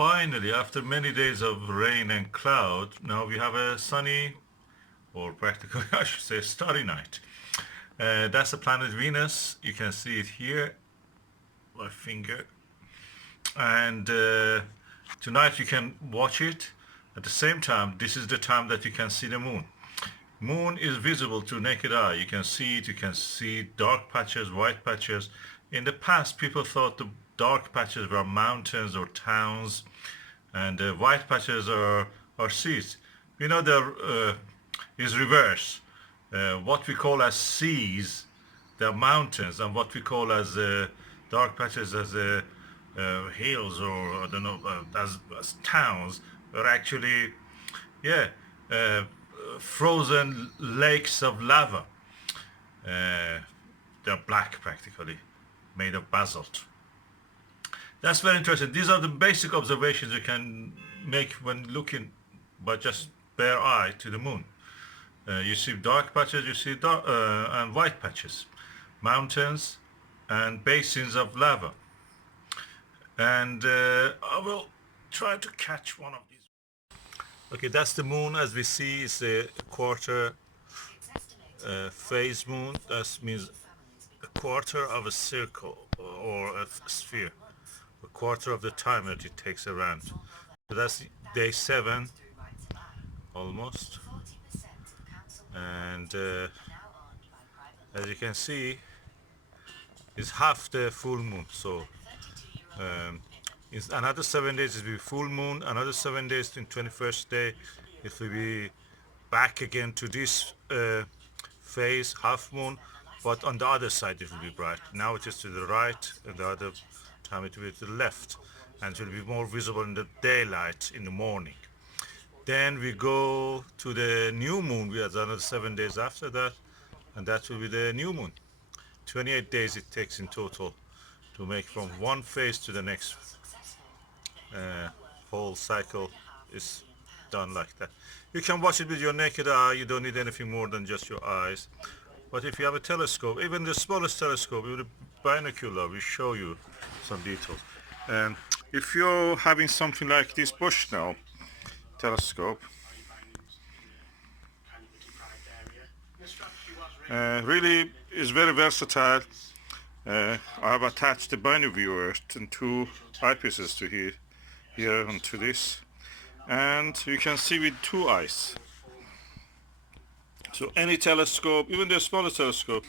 Finally, after many days of rain and cloud, now we have a sunny, or practically I should say starry night. That's the planet Venus. You can see it here, my finger. And tonight you can watch it. At the same time, this is the time that you can see the moon. Moon is visible to naked eye. You can see it. You can see dark patches, white patches. In the past, people thought the dark patches were mountains or towns, and the white patches are seas. We know there is reverse. What we call as seas, they're mountains, and what we call as dark patches as hills, or I don't know, as towns, are actually, yeah, uh, frozen lakes of lava. They're black practically, made of basalt. That's very interesting. These are the basic observations you can make when looking by just bare eye to the moon. You see dark patches, you see dark and white patches, mountains and basins of lava. And I will try to catch one of these. Okay, that's the moon as we see. It's a quarter phase moon. That means a quarter of a circle or a sphere, a quarter of the time that it takes around. So that's day 7 almost. And as you can see, it's half the full moon. So in another 7 days it will be full moon. Another 7 days, in 21st day, it will be back again to this phase, half moon, but on the other side it will be bright. Now it is to the right, and the other time it will be to the left, and it will be more visible in the daylight in the morning. Then we go to the new moon. We have another 7 days after that, and that will be the new moon. 28 days it takes in total to make from one phase to the next. Whole cycle is done like that. You can watch it with your naked eye. You don't need anything more than just your eyes. But if you have a telescope, even the smallest telescope with a binocular will show you some details. If you're having something like this Bushnell telescope, really is very versatile. I have attached the binocular and 2 eyepieces to here onto this, and you can see with 2 eyes. So any telescope, even the smallest telescope,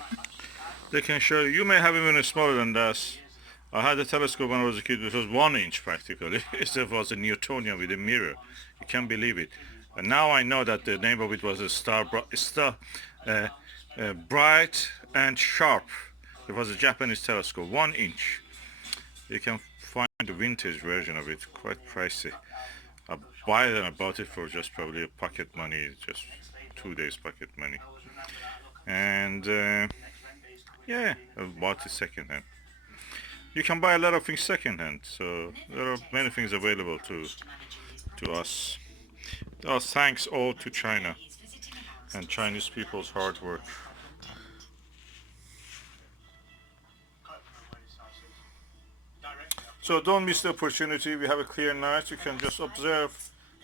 they can show you. You may have even a smaller than this. I had a telescope when I was a kid, which was 1 inch practically. It was a Newtonian with a mirror. You can't believe it. And now I know that the name of it was a Bright and Sharp. It was a Japanese telescope, 1 inch. You can find the vintage version of it, quite pricey. I bought it for just probably a pocket money, just 2 days pocket money. And yeah, I bought it second hand. You can buy a lot of things second hand, so there are many things available to us. Thanks all to China and Chinese people's hard work. So don't miss the opportunity. We have a clear night. You can just observe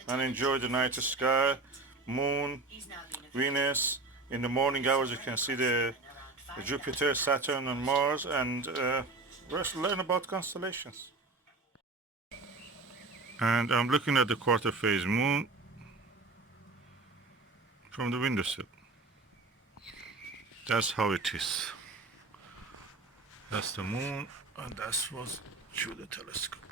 and enjoy the night sky, moon, Venus. In the morning hours you can see the Jupiter, Saturn and Mars, and learn about constellations. And I'm looking at the quarter phase moon from the windowsill. That's how it is. That's the moon, and that was through the telescope.